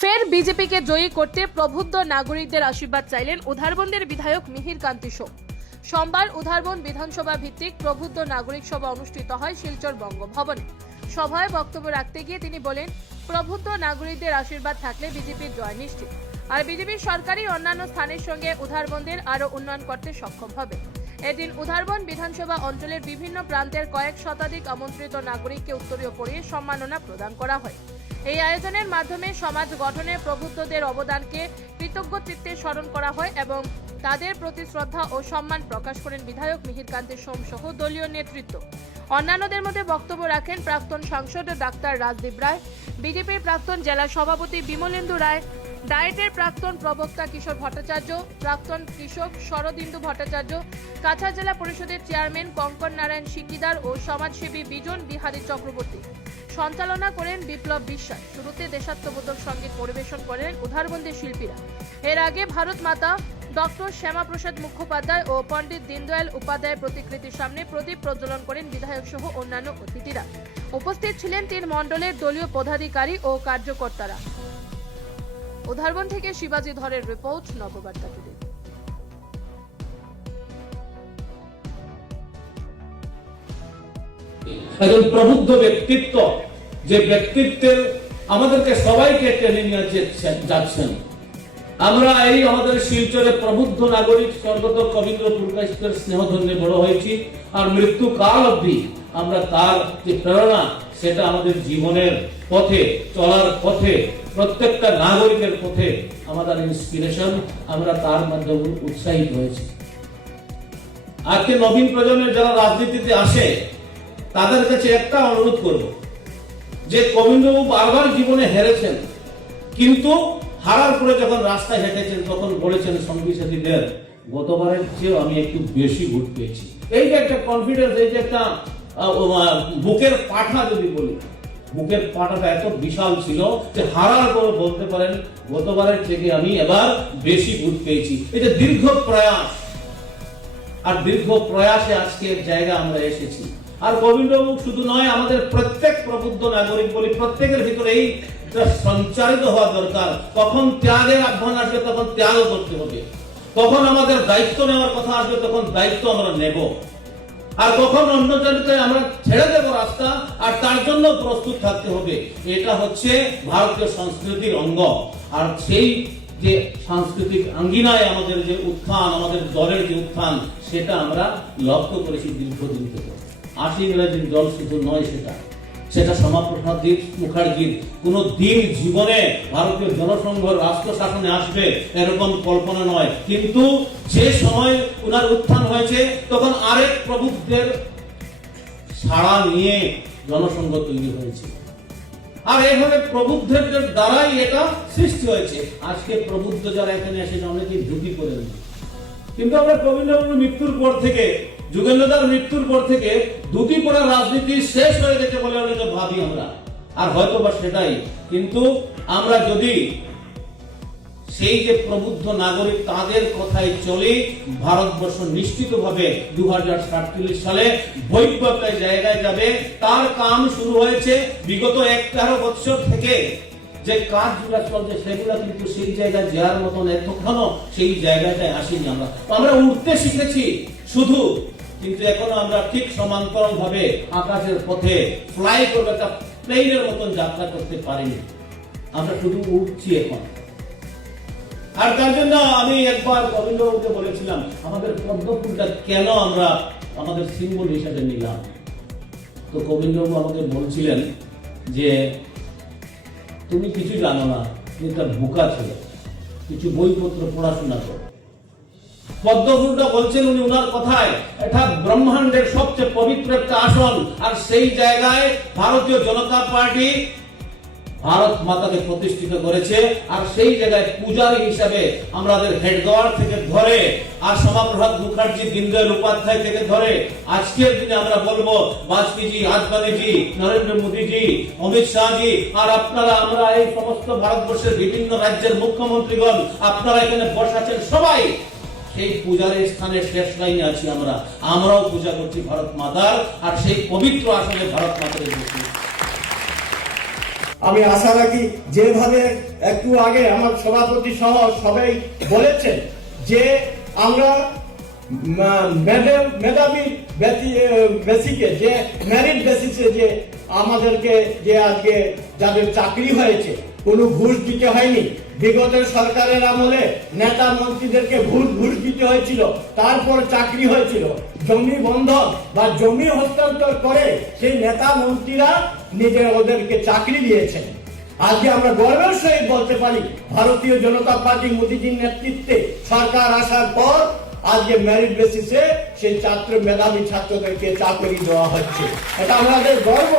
ফের বিজেপিকে জয়ী করতে প্রবুদ্ধ নাগরিকদের আশীর্বাদ চাইলেন উধারবন্দের বিধায়ক মিহির কান্তি সোম। সোমবার উধারবন বিধানসভা ভিত্তিক প্রবুদ্ধ নাগরিক সভা অনুষ্ঠিত হয় শিলচর বঙ্গভবনে। সভায় বক্তব্য রাখতে গিয়ে তিনি বলেন, প্রবুদ্ধ নাগরিকদের আশীর্বাদ থাকলে বিজেপির জয় নিশ্চিত, আর বিজেপির সরকারই অন্যান্য স্থানের সঙ্গে উধারবন্দের আরো উন্নয়ন করতে সক্ষম হবে। এদিন উধারবন বিধানসভা অঞ্চলের বিভিন্ন প্রান্তের কয়েক শতাধিক আমন্ত্রিত নাগরিককে উত্তরীয় পরিয়ে সম্মাননা প্রদান করা হয়। এই আয়োজনের মাধ্যমে সমাজ গঠনে প্রবুদ্ধদের অবদানকে কৃতজ্ঞ চিত্তে স্মরণ করা হয় এবং তাদের প্রতি শ্রদ্ধা ও সম্মান প্রকাশ করেন বিধায়ক মিহির কান্তি সোম সহ দলীয় নেতৃত্ব। অন্যান্যদের মধ্যে বক্তব্য রাখেন প্রাক্তন সাংসদ ডাক্তার রাজদীপ রায়, বিজেপির প্রাক্তন জেলা সভাপতি বিমলেন্দু রায়, ডায়েটের প্রাক্তন প্রবক্তা কিশোর ভট্টাচার্য, প্রাক্তন কৃষক শরদিন্দু ভট্টাচার্য, কাছাড় জেলা পরিষদের চেয়ারম্যান কঙ্কন নারায়ণ সিকিদার ও সমাজসেবী বিজন বিহারী চক্রবর্তী। সঞ্চালনা করেন বিপ্লব বিশ্বাস। শুরুতে দেশাত্মবোধক সঙ্গীত পরিবেশন করেন উধারবন্দের শিল্পীরা। এর আগে ভারত মাতা, ডক্টর শ্যামাপ্রসাদ মুখোপাধ্যায় ও পণ্ডিত দীনদয়াল উপাধ্যায়ের প্রতিকৃতির সামনে প্রদীপ প্রজ্বলন করেন বিধায়ক সহ অন্যান্য অতিথিরা। উপস্থিত ছিলেন 3 মণ্ডলের দলীয় পদাধিকারী ও কার্যকর্তারা। উধারবন থেকে শিবাজি ধরের রিপোর্ট, নববার্তা টুডে। একজন প্রবুদ্ধ ব্যক্তিত্ব, যে ব্যক্তিত্বের আমাদেরকে সবাইকে টেনে নিয়ে যাচ্ছেন। আমরা এই আমাদের শিলচরে প্রবুদ্ধ নাগরিক স্বর্গত কবীন্দ্র পুরকাইতের স্নেহধন্যে বড় হয়েছি, আর মৃত্যু কাল অবধি আমরা তার যে প্রেরণা, সেটা আমাদের জীবনের পথে চলার পথে, প্রত্যেকটা নাগরিকের পথে আমাদের ইন্সপিরেশন। আমরা তার মাধ্যমে উৎসাহিত হয়েছি। আজকে নবীন প্রজন্মের যারা রাজনীতিতে আসে, তাদের কাছে একটা অনুরোধ করব, যে কবীন্দ্রবাবু বারবার জীবনে হেরেছেন, কিন্তু হারার পরে যখন রাস্তায় হেঁটেছেন তখন বলেছেন সঙ্গী সাথীদের, গতবারের চেয়েও আমি একটু বেশি ভোট পেয়েছি। এই যে একটা কনফিডেন্স, এই যে একটা বুকের পাঠা, যদি বলি বুকের পাঠাটা এত বিশাল ছিল যে হারার পরে বলতে পারেন গতবারের থেকে আমি এবার বেশি ভোট পেয়েছি। এটা দীর্ঘ প্রয়াস, আর দীর্ঘ প্রয়াসে আজকের জায়গা আমরা এসেছি। আর গোবিন্দবাবু শুধু নয়, আমাদের প্রত্যেক প্রবুদ্ধ নাগরিক বলি, প্রত্যেকের ভিতরে এই সঞ্চারিত হওয়া দরকার। কখন ত্যাগের আহ্বান আসবে তখন ত্যাগও করতে হবে, কখন আমাদের দায়িত্ব নেওয়ার কথা আসবে তখন দায়িত্ব আমরা নেব, আর কখন অন্যজনকে আমরা ছেড়ে দেব রাস্তা, আর তার জন্য প্রস্তুত থাকতে হবে। এটা হচ্ছে ভারতীয় সংস্কৃতির অঙ্গ। আর সেই যে সাংস্কৃতিক আঙ্গিনায় আমাদের যে উত্থান, আমাদের দলের যে উত্থান, সেটা আমরা লক্ষ্য করেছি দীর্ঘদিন থেকে। 80 ইংরেজির দল শুধু নয়, সেটা শ্যামাপ্রসাদ মুখার্জির কোন দিন জীবনে ভারতীয় জনসংঘ রাষ্ট্র শাসনে আসবে এরকম কল্পনা নয়। কিন্তু যে সময় উনার উত্থান হয়েছে, তখন আরেক প্রবুদ্ধের সাড়া নিয়ে জনসংঘ তৈরি হয়েছে, আর এভাবে প্রবুদ্ধের দ্বারাই এটা সৃষ্টি হয়েছে। আজকে প্রবুদ্ধ যারা এখানে এসেছে, অনেকেই ঝুঁকি করে নেই, কিন্তু আমরা কবীন্দ্রবাবুর মৃত্যুর পর থেকে, যুগেন্দ্রদার মৃত্যুর পর থেকে দুটি পড়া রাজনীতি শেষ হয়ে গেছে বলে অনেকে ভাবি আমরা, আর হয়তো বা সেটাই। কিন্তু আমরা যদি সেই যে প্রবুদ্ধ নাগরিক, তাদের কথায় চলে, ভারতবর্ষ নিশ্চিতভাবে 2047 সালে বৈপ্লবিক জায়গায় যাবে। তার কাম শুরু হয়েছে বিগত 11 বছর থেকে। যে কাজগুলো চলছে সেগুলো কিন্তু সেই জায়গায় যাওয়ার মতন এতক্ষণও সেই জায়গাটায় আসেনি। আমরা উঠতে শিখেছি শুধু, কিন্তু এখনো আমরা ঠিক সমান্তরাল ভাবে আকাশের পথে ফ্লাই করবে, একটা প্লেনের মতন যাত্রা করতে পারিনি। আমরা শুধু উঠছি এখন। আর তার জন্য আমি একবার গোবিন্দবাবুকে বলেছিলাম, আমাদের পদ্মফুলটা কেন আমরা আমাদের সিম্বল হিসেবে নিলাম। তো গোবিন্দবাবু আমাকে বলছিলেন যে তুমি কিছু জানো না, তুমি তার বোকা ছিল, কিছু বইপত্র পড়াশোনা করো। পদ্মফুলটা বলছেন উনি, ওনার কথায়, এটা ব্রহ্মাণ্ডের সবচেয়ে পবিত্র একটা আসন, আর সেই জায়গায় ভারতীয় জনতা পার্টি ভারত মাতাকে প্রতিষ্ঠিত করেছে। আর সেই জায়গায় পূজারী হিসাবে আমাদের হেডগোয়ার থেকে ধরে, আর শ্যামাপ্রসাদ মুখার্জি, দীনদয়াল উপাধ্যায় থেকে ধরে, আজকের দিনে আমরা বলবো বাজপেয়ীজি, আদবানিজি, নরেন্দ্র মোদীজি, অমিত শাহজি, আর আপনারা, আমরা এই সমস্ত ভারতবর্ষের বিভিন্ন রাজ্যের মুখ্যমন্ত্রীগণ, আপনারা এখানে বসাচ্ছেন, সবাই সেই পূজার স্থানে শেষ লাইনে আছি। আমরাও পূজা করছি ভারত মাতার, আর সেই পবিত্র আসলে ভারত মাতার। আমি আশা রাখি যেভাবে একটু আগে আমার সভাপতি সহ সবাই বলেছেন যে আমরা মেধাবী বেসিকে যে মেরিট বেসিসে যে আমাদেরকে যে আজকে যাদের চাকরি হয়েছে কোনো ঘুষ দিতে হয়নি। বিগত সরকারের আমলে নেতা মন্ত্রীদেরকে ঘুষ দিতে হয়েছিল, তারপর চাকরি হয়েছিল। জমি বন্ধক বা জমি হস্তান্তর করে সেই নেতা মন্ত্রীরা নিজের ওদেরকে চাকরি দিয়েছেন। আজকে আমরা গর্বের সহিত বলতে পারি ভারতীয় জনতা পার্টি মোদীজির নেতৃত্বে সরকার আসার পর আজকে মেরিট বেসিসে সেই মেধাবী ছাত্রদেরকে চাকরি দেওয়া হচ্ছে। এটা আমাদের গর্ব।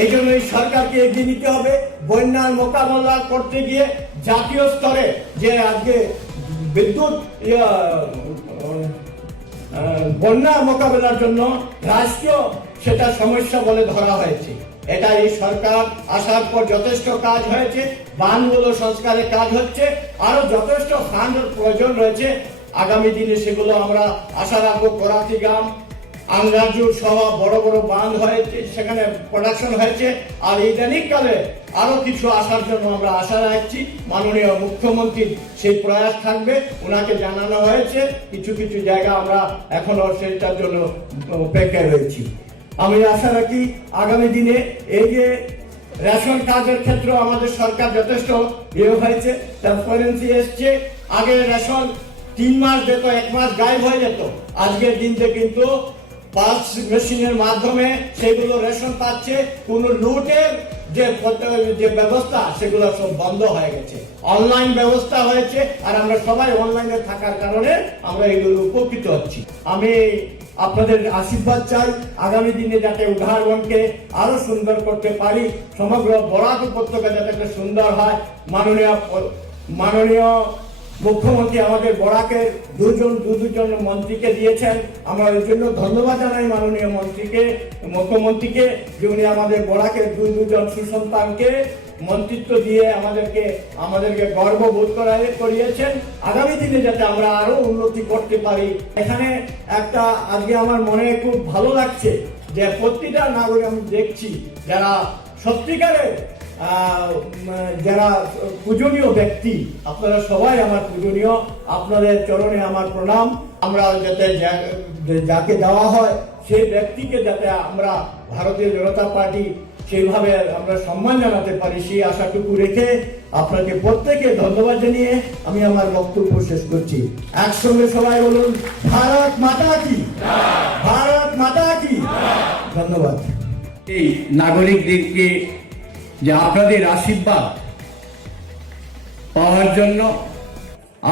এই জন্য এই সরকারকে এগিয়ে নিতে হবে। বন্যার মোকাবেলা করতে গিয়ে জাতীয় স্তরে যে আজকে বিদ্যুৎ বন্যা মোকাবেলার জন্য রাষ্ট্রীয় সেটা সমস্যা বলে ধরা হয়েছে। এটা এই সরকার আসার পর যথেষ্ট কাজ হয়েছে, বাঁধগুলো সংস্কারের কাজ হচ্ছে, আরো যথেষ্ট ফান্ডের প্রয়োজন রয়েছে। আগামী দিনে সেগুলো আমরা আশা রাখবো। করাচিগ্রাম, আঙ্গারজুর সহ বড় বড় বাঁধ হয়েছে, সেখানে প্রোডাকশন হয়েছে। আর ইদানিং কালে আরো কিছু আসার জন্য আমরা আশা রাখছি। মাননীয় মুখ্যমন্ত্রীর সেই প্রয়াস থাকবে, ওনাকে জানানো হয়েছে। কিছু কিছু জায়গা আমরা এখনো সেটার জন্য অপেক্ষায় রয়েছি। আমি আশা রাখি আগামী দিনে এই যে রেশন কার্ডের ক্ষেত্রে আমাদের সরকার যথেষ্ট হয়েছে, ট্রান্সপারেন্সি এসছে। আগে রেশন 3 মাস যেত, 1 মাস গায়েব হয়ে যেত। আজকের দিনতে কিন্তু পাঁচ মেশিনের মাধ্যমে সেগুলো রেশন পাচ্ছে। কোন লুটের যে ব্যবস্থা সেগুলো সব বন্ধ হয়ে গেছে, অনলাইন ব্যবস্থা হয়েছে। আর আমরা সবাই অনলাইনে থাকার কারণে আমরা এগুলো উপকৃত হচ্ছি। আমি আপনাদের আশীর্বাদ চাই আগামী দিনে যাতে উদাহরণকে আরো সুন্দর করতে পারি, সমগ্র বরাক উপত্যকা যাতে একটা সুন্দর হয়। মাননীয় মুখ্যমন্ত্রী আমাদের বরাকের দুজন মন্ত্রীকে দিয়েছেন। আমরা এর জন্য ধন্যবাদ জানাই মাননীয় মুখ্যমন্ত্রীকে, যে উনি আমাদের বরাকের দুজন সুসন্তানকে মন্ত্রিত্ব দিয়ে আমাদেরকে গর্ববোধ করিয়েছেন। আগামী দিনে যাতে আমরা আরো উন্নতি করতে পারি। এখানে একটা আজকে আমার মনে খুব ভালো লাগছে যে প্রতিটা নাগরিক আমি দেখছি যারা সত্যিকারের যারা পূজনীয় ব্যক্তি, আপনারা সবাই আমার পূজনীয়। আপনাদের চরণে আমার প্রণাম। আমরা যাতে যাকে দেওয়া হয় সেই ব্যক্তিকে যাতে আমরা ভারতীয় জনতা পার্টি সেইভাবে আমরা সম্মান জানাতে পারি, সেই আশাটুকু রেখে আপনাকে প্রত্যেকে ধন্যবাদ জানিয়ে আমি আমার বক্তব্য শেষ করছি। একসঙ্গে সবাই বলুন, ভারত মাতা কি, ভারত মাতা কি। ধন্যবাদ। এই নাগরিকদেরকে যে আপনাদের আশীর্বাদ পাওয়ার জন্য,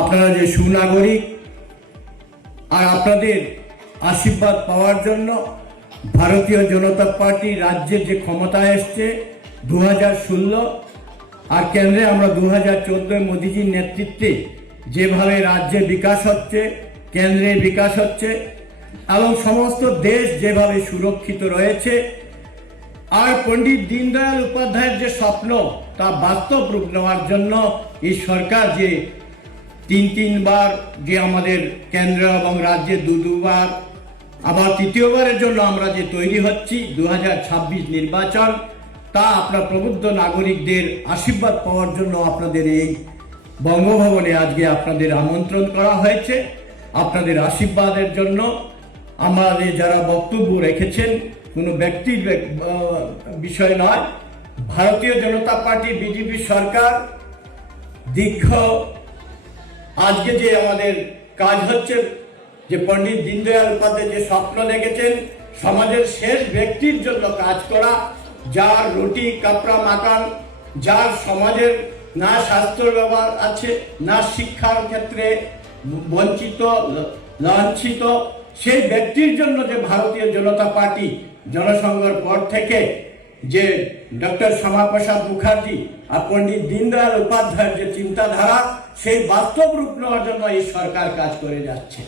আপনারা যে সুনাগরিক, আর আপনাদের আশীর্বাদ পাওয়ার জন্য ভারতীয় জনতা পার্টি রাজ্যে যে ক্ষমতায় এসছে 2016 আর কেন্দ্রে আমরা 2014 মোদীজির নেতৃত্বে যেভাবে রাজ্যে বিকাশ হচ্ছে, কেন্দ্রে বিকাশ হচ্ছে এবং সমস্ত দেশ যেভাবে সুরক্ষিত রয়েছে, আর পণ্ডিত দীনদয়াল উপাধ্যায়ের যে স্বপ্ন তা বাস্তব রূপ নেওয়ার জন্য এই সরকার যে তিনবার যে আমাদের কেন্দ্র এবং রাজ্যে দুবার, আবার তৃতীয়বারের জন্য আমরা যে তৈরি হচ্ছি 2026 নির্বাচন, তা আপনার প্রবুদ্ধ নাগরিকদের আশীর্বাদ পাওয়ার জন্য আপনাদের এই বঙ্গভবনে আজকে আপনাদের আমন্ত্রণ করা হয়েছে। আপনাদের আশীর্বাদের জন্য আমাদের যারা বক্তব্য রেখেছেন কোনো ব্যক্তির বিষয় নয়। ভারতীয় জনতা পার্টি বিজেপি সরকার দীর্ঘ আজকে যে আমাদের কাজ হচ্ছে, যে পণ্ডিত দীনদয়াল উপাধ্যায় যে স্বপ্ন দেখেছেন সমাজের শেষ ব্যক্তির জন্য কাজ করা, যার রুটি কাপড়া মাকান, যার সমাজের না স্বাস্থ্য ব্যবহার আছে, না শিক্ষার ক্ষেত্রে বঞ্চিত লাঞ্ছিত, সেই ব্যক্তির জন্য যে ভারতীয় জনতা পার্টি জনসংঘের পর থেকে যে ডক্টর শ্যামাপ্রসাদ মুখার্জি আর পণ্ডিত দীনদয়াল উপাধ্যায়ের যে চিন্তাধারা, সেই বাস্তব রূপ নেওয়ার জন্য এই সরকার কাজ করে যাচ্ছে।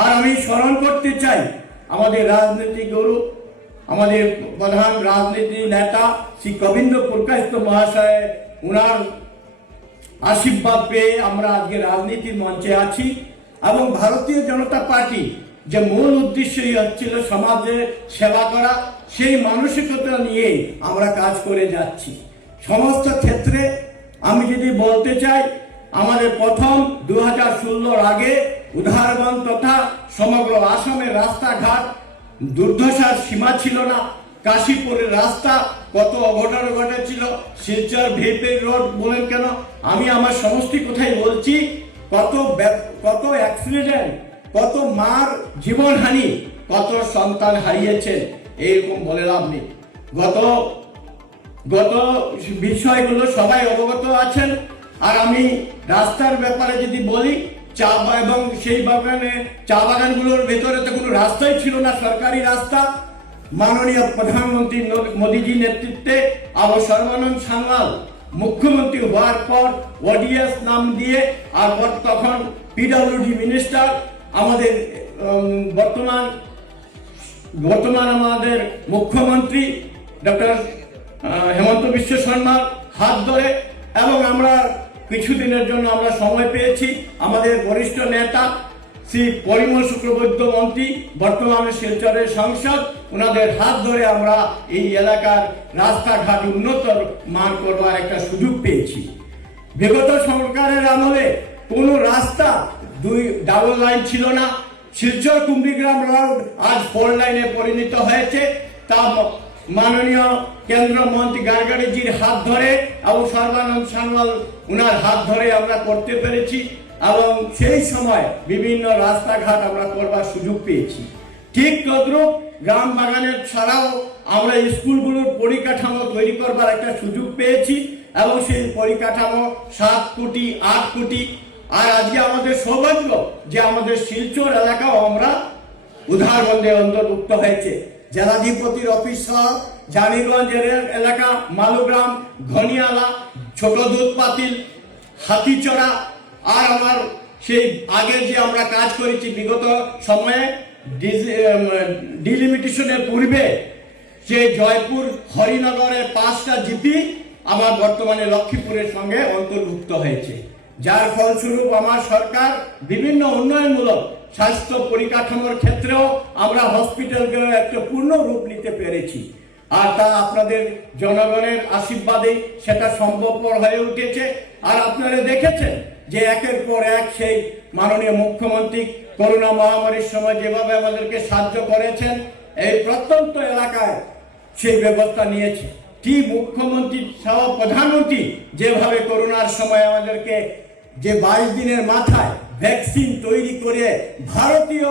আর আমি স্মরণ করতে চাই আমাদের রাজনীতি গুরু, আমাদের প্রধান রাজনীতি নেতা শ্রী গোবিন্দ পুরকায়স্থ মহাশয়, উনার আশীর্বাদ পেয়ে আমরা আজকে রাজনীতির মঞ্চে আছি। এবং ভারতীয় জনতা পার্টি যে মূল উদ্দেশ্যই হচ্ছিল সমাজের সেবা করা, সেই মানসিকতা নিয়েই আমরা কাজ করে যাচ্ছি। সমস্ত ক্ষেত্রে আমি যদি বলতে চাই, আমাদের প্রথম 2016 আগে উধারবন তথা সমগ্র আসামের রাস্তাঘাট দুর্দশার সীমা ছিল না। কাশীপুরের রাস্তা কত অঘটন ঘটেছিল, শিলচর ভিপি রোড বলেন কেন, আমি আমার সমষ্টি কোথায় বলছি, কত অ্যাক্সিডেন্ট, কত মার জীবনহানি, কত সন্তান হারিয়েছেন, এইরকম বলে লাভ নেই। গত বিষয়গুলো সবাই অবগত আছেন। আর আমি রাস্তার ব্যাপারে যদি বলি, এবং সেই চা বাগানগুলোর ভেতরে তো কোনো রাস্তাই ছিল না, সরকারি রাস্তা। মাননীয় প্রধানমন্ত্রী মোদীজি নেতৃত্বে সর্বানন্দ সান্যাল মুখ্যমন্ত্রী হওয়ার পর ওডিএস নাম দিয়ে, আর তখন পিডব্লিউডি মিনিস্টার আমাদের বর্তমান আমাদের মুখ্যমন্ত্রী ডক্টর হেমন্ত বিশ্ব শর্মার হাত ধরে, এবং আমরা কিছুদিনের জন্য আমরা সময় পেয়েছি আমাদের বরিষ্ঠ নেতা শ্রী পরিমল শুক্লবৈদ্য মন্ত্রী, বর্তমানে শিলচরের সাংসদ, ওনাদের হাত ধরে আমরা এই এলাকার রাস্তাঘাট উন্নত মান করবার একটা সুযোগ পেয়েছি। বিগত সরকারের আমলে কোনো রাস্তা ডাবল লাইন ছিল না। শিলচর কুম্ভীগ্রাম রোড আজ 4 লাইনে পরিণত হয়েছে। তা মাননীয় কেন্দ্রীয় মন্ত্রী গাডকারিজির হাত ধরে এবং সর্বানন্দ সান্যাল উনার হাত ধরে আমরা করতে পেরেছি, এবং সেই সময় বিভিন্ন রাস্তাঘাট আমরা করবার সুযোগ পেয়েছি। ঠিক তদ্রুপ গ্রাম বাগানের ছাড়াও আমরা স্কুলগুলোর পরিকাঠামো তৈরি করবার একটা সুযোগ পেয়েছি, এবং সেই পরিকাঠামো 7 কোটি 8 কোটি। আর আজকে আমাদের সৌভাগ্য যে আমাদের শিলচর এলাকাও আমরা উধারবন্দে অন্তর্ভুক্ত হয়েছে। জেলাধিপতির অফিস সহ জানিগঞ্জের এলাকা, মালুগ্রাম, ঘনিয়ালা, ছোট দুধ পাতিল, হাতিচড়া, আর আমার সেই আগে যে আমরা কাজ করেছি বিগত সময়ে ডিলিমিটেশনের পূর্বে, যে জয়পুর হরিনগরের 5টা জিপি আমার বর্তমানে লক্ষ্মীপুরের সঙ্গে অন্তর্ভুক্ত হয়েছে, যার ফলস্বরূপ আমার সরকার বিভিন্ন উন্নয়নমূলক স্বাস্থ্য পরিকাঠামোর ক্ষেত্রেও আমরা হসপিটালকে একটা পূর্ণ রূপ নিতে পেরেছি। আর তা আপনাদের জনগণের আশীর্বাদে সেটা সম্ভবপর হয়ে উঠেছে। আর আপনারা দেখেছেন যে একের পর এক সেই মাননীয় মুখ্যমন্ত্রী করোনা মহামারীর সময় যেভাবে আমাদেরকে সাহায্য করেছেন, এই প্রত্যন্ত এলাকায় সেই ব্যবস্থা নিয়েছে। কি মুখ্যমন্ত্রী সহ প্রধানমন্ত্রী যেভাবে করোনার সময় আমাদেরকে যে 22 দিনের মাথায় ভ্যাকসিন তৈরি করে ভারতীয়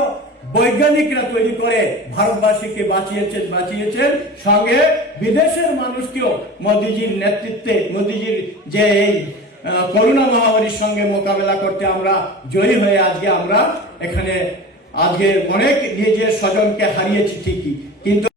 বৈজ্ঞানিকরা তৈরি করে ভারতবাসীকে বাঁচিয়েছেন, সঙ্গে বিদেশের মানুষকেও মোদীজির নেতৃত্বে, মোদীজির যে এই করোনা মহামারীর সঙ্গে মোকাবেলা করতে আমরা জয়ী হয়ে আজকে আমরা এখানে অনেক নিজের স্বজনকে হারিয়েছি ঠিকই, কিন্তু